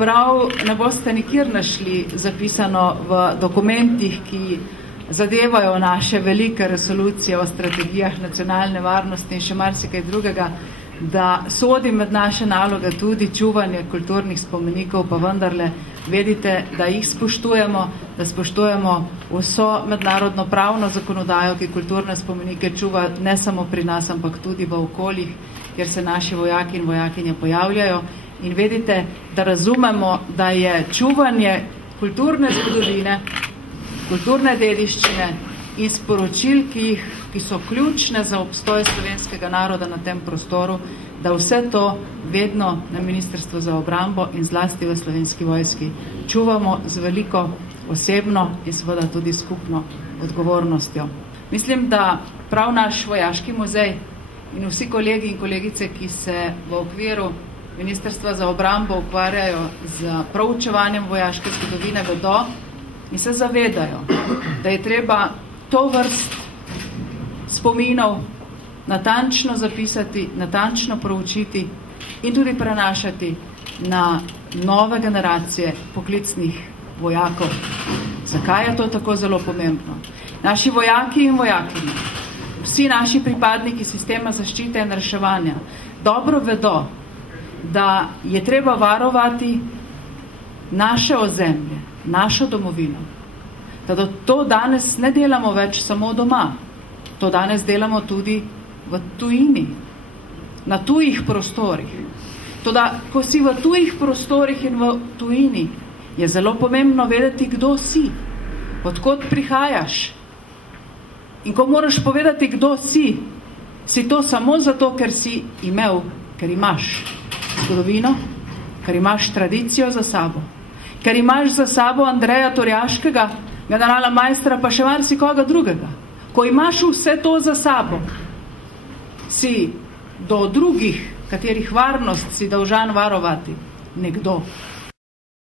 čeprav ne boste nikjer našli zapisano v dokumentih, ki zadevajo naše velike resolucije o strategijah nacionalne varnosti in še marsikaj drugega, da sodi med naše naloge tudi čuvanje kulturnih spomenikov, pa vendarle vedite, da jih spoštujemo, da spoštujemo vso mednarodno pravno zakonodajo, ki kulturne spomenike čuva ne samo pri nas, ampak tudi v okoljih, kjer se naši vojaki in vojakinje pojavljajo. In vedite, da razumemo, da je čuvanje kulturne zgodovine, kulturne dediščine in sporočil, ki so ključne za obstoj slovenskega naroda na tem prostoru, da vse to vedno na Ministrstvu za obrambo in zlasti v Slovenski vojski čuvamo z veliko osebno in seveda tudi skupno odgovornostjo. Mislim, da prav naš vojaški muzej in vsi kolegi in kolegice, ki se v okviru Ministrstva za obrambo ukvarjajo z proučevanjem vojaške zgodovine, vedo in se zavedajo, da je treba to vrst spominov natančno zapisati, natančno proučiti in tudi prenašati na nove generacije poklicnih vojakov. Zakaj je to tako zelo pomembno? Naši vojaki in vojakinje, vsi naši pripadniki sistema zaščite in reševanja dobro vedo, da je treba varovati naše ozemlje, našo domovino. Da to danes ne delamo več samo doma, to danes delamo tudi v tujini, na tujih prostorih. Toda, ko si v tujih prostorih in v tujini, je zelo pomembno vedeti, kdo si, odkot prihajaš. In ko moraš povedati, kdo si, si to samo zato, ker si imel, ker imaš zgodovino, ker imaš tradicijo za sabo, ker imaš za sabo Andreja Torjaškega, generala majstra, pa še marsikoga drugega. Ko imaš vse to za sabo, si do drugih, katerih varnost si dolžan varovati, nekdo.